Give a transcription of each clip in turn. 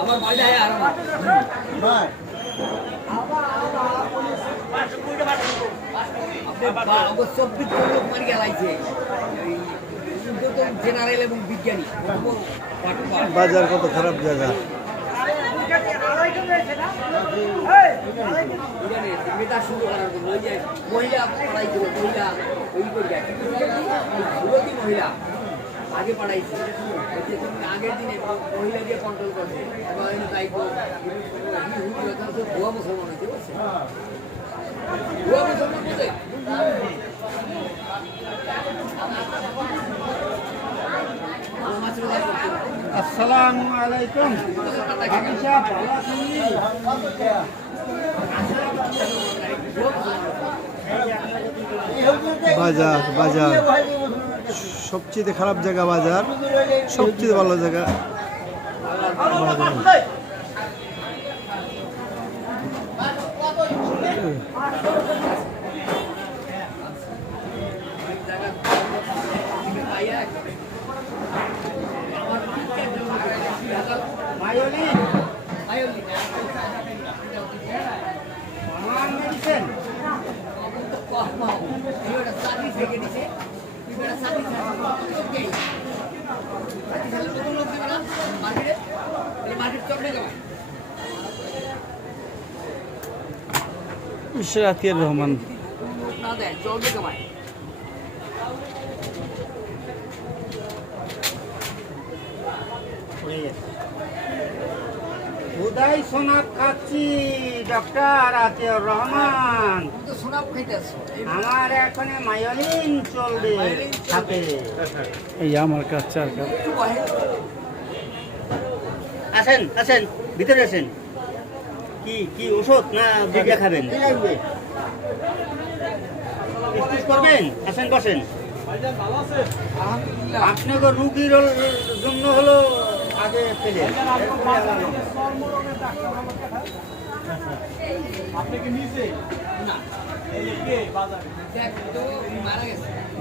আমার ভাইটা আর আমার চব্বিশ লোক মারি গেলাইছে জেনারেল এবং বিজ্ঞানী। বাজার কত খারাপ জায়গা। মেটা শুরু করার জন্য ওই যে মহিলা পড়াইছিল, মহিলা ওই করে মহিলা আগে পড়াইছে, তুমি আগের দিনে মহিলা দিয়ে কন্ট্রোল করছে এবং দায়িত্ব ভুয়া মুসলমান হয়েছে, বুঝছে ভুয়া মুসলমান বুঝে। আসসালামু আলাইকুম। বাজার বাজার সবচেয়ে খারাপ জায়গা, বাজার সবচেয়ে ভালো জায়গা বাজার। আতিয়ার রহমান উদয় সোনাপ খাচ্ছি, ডক্টর আতিয়ার রহমান। আমার এখন মায়োলিন চলবে সাথে। এই আমার কাজ 4 কাপ। আসেন আসেন, ভিতরে আসেন। কি কি ওষুধ না বিড়িয়া খাবেন? টেস্ট করবেন? আসেন বসেন। আপনাকে রুগীর জন্য হলো আগে পেলে আপনি কি নিচে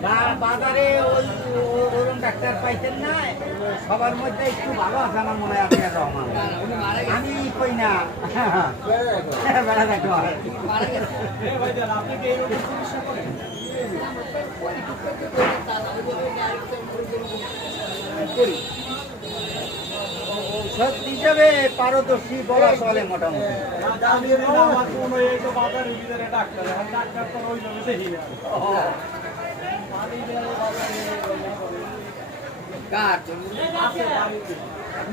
না বাজারে ওই ওরকম ডাক্তার পাইতেন না, সবার মধ্যে একটু ভালো আছে আমার মনে হয় আপনার রহমান। আমি কই না বেড়া দেখো আপনি কি এইরকম চিকিৎসা করেন? ঔষধ হিসাবে পারদর্শী বলা চলে মোটামুটি। আমার কোনো এই তো বাজারের ভিতরে ডাক্তার, এখন ডাক্তার তো ওইভাবে দেখি না। কার জন্য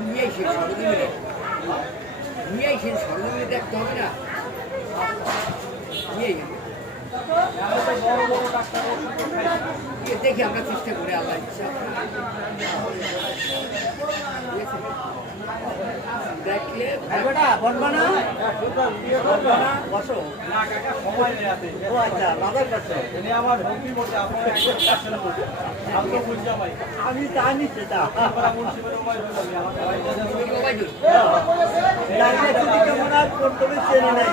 নিয়ে এসে সরজমিনে দেখতে হবে না, নিয়ে গেল বড় বড় ডাক্তার দেখি আমরা চেষ্টা করি আল্লাহ ইচ্ছা দেখলে বেটা বলবো না, বসো। না কাকা সময় নেই হাতে। ও আচ্ছা, বাজার করছো? এনে আমার ভক্তি করছে, আপনার একজন আসেন বলছে। আমি তো বুঝতে পাই। আমি জানি সেটা। আমরা মুন্সিপাল মোবাইল হইলাম, আমাকে ভাইটা জানো। মোবাইল ডাক্তার কেমন আর করতে চেনে নাই।